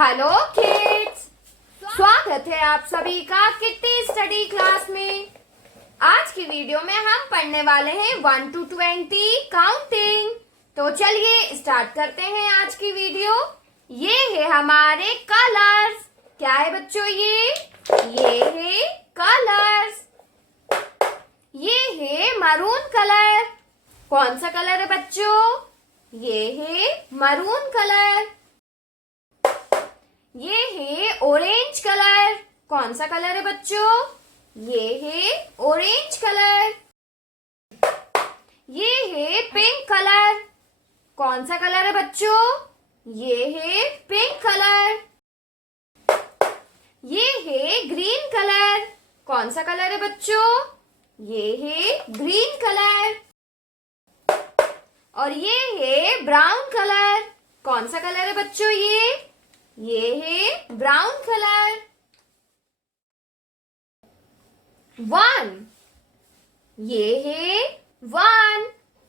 Hello kids, स्वागत है आप सभी का किट्टी स्टडी क्लास में। आज की वीडियो में हम पढ़ने वाले हैं 1 to 20 काउंटिंग। तो चलिए स्टार्ट करते हैं आज की वीडियो। ये है हमारे कलर्स। क्या है बच्चों? ये है कलर्स। ये है मरून कलर। कौन सा कलर है बच्चों? ये है मरून कलर। ये है ऑरेंज कलर। कौन सा कलर है बच्चों? ये है ऑरेंज कलर। ये है पिंक कलर। कौन सा कलर है बच्चों? ये है पिंक कलर। ये है ग्रीन कलर। कौन सा कलर है बच्चों? ये है ग्रीन कलर। और ये है ब्राउन कलर। कौन सा कलर है बच्चों? ये है ब्राउन कलर। 1, ये है 1।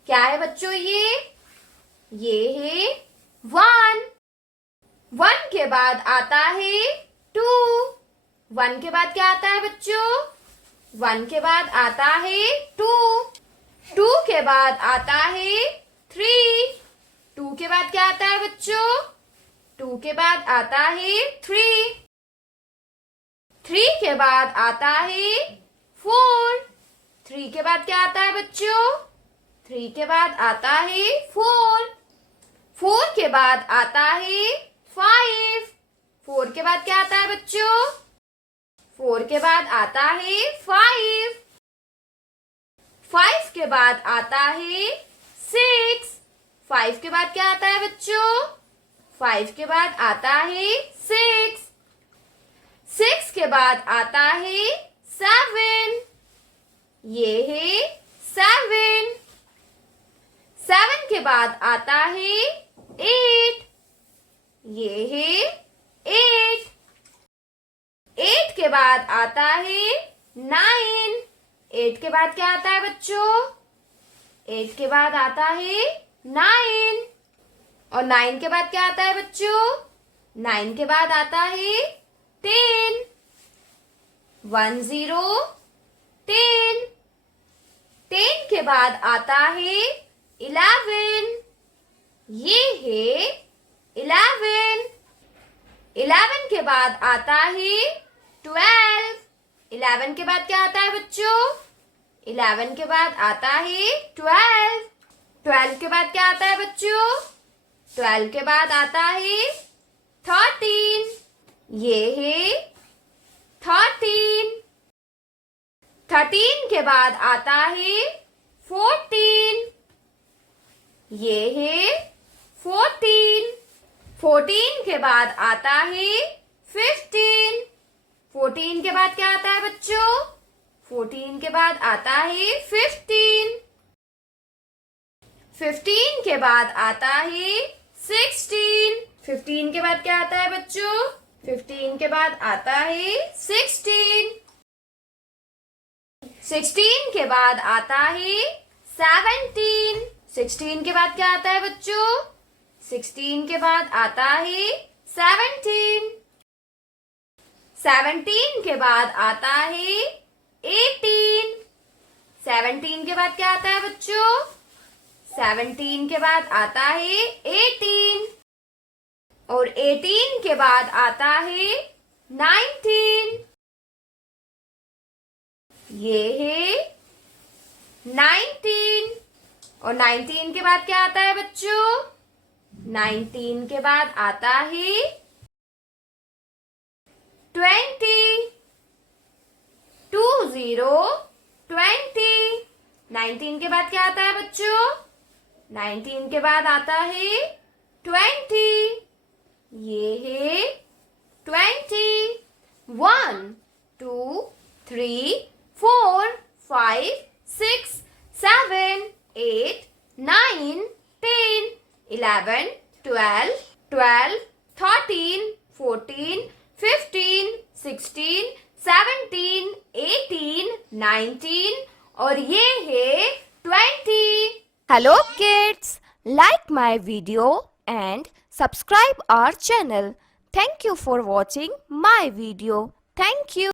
क्या है बच्चों? ये है 1। 1 के बाद आता है 2। 1 के बाद क्या आता है बच्चों? 1 के बाद आता है 2। 2 के बाद आता है 3। 2 के बाद क्या आता है बच्चों? 2 के बाद आता है 3। 3 के बाद आता है 4। 3 के बाद क्या आता है बच्चों? 3 के बाद आता है 4। 4 के बाद आता है 5। 4 के बाद क्या आता है बच्चों? 4 के बाद आता है 5। 5 के बाद आता है 6। 5 के बाद क्या आता है बच्चों? 5 के बाद आता है 6। 6 के बाद आता है 7। ये है 7। 7 के बाद आता है 8। ये है 8। 8 के बाद आता है 9। 8 के बाद क्या आता है बच्चों? 8 के बाद आता है 9। और 9 के बाद क्या आता है बच्चों? 9 के बाद आता है 10। 1 0 10। 10 के बाद आता है 11। ये है 11। 11 के बाद आता है 12। 11 के बाद क्या आता है बच्चों? 11 के बाद आता है 12। 12 के बाद क्या आता है बच्चों? 12 के बाद आता है 13। ये है 13। 13 के बाद आता है 14। ये है 14। 14 के बाद आता है 15। 14 के बाद क्या आता है बच्चों? 14 के बाद आता है 15। 15 के बाद आता है 16। 15 के बाद क्या आता है बच्चों? 15 के बाद आता है 16। 16 के बाद आता है 17। 16 के बाद क्या आता है बच्चों? 16 के बाद आता है 17। 17 के बाद आता है 18। 17 के बाद क्या आता है बच्चों? 17 के बाद आता है 18। और 18 के बाद आता है 19। ये है 19। और 19 के बाद क्या आता है बच्चों? 19 के बाद आता है 20। 20 20। 19 के बाद क्या आता है बच्चों? 19 के बाद आता है 20। ये है 20। 1 2 3 4 5 6 7 8 9 10 11 12 12 13 14 15 16 17 18 19 और ये है 20। Hello kids, like my video and subscribe our channel. Thank you for watching my video. Thank you.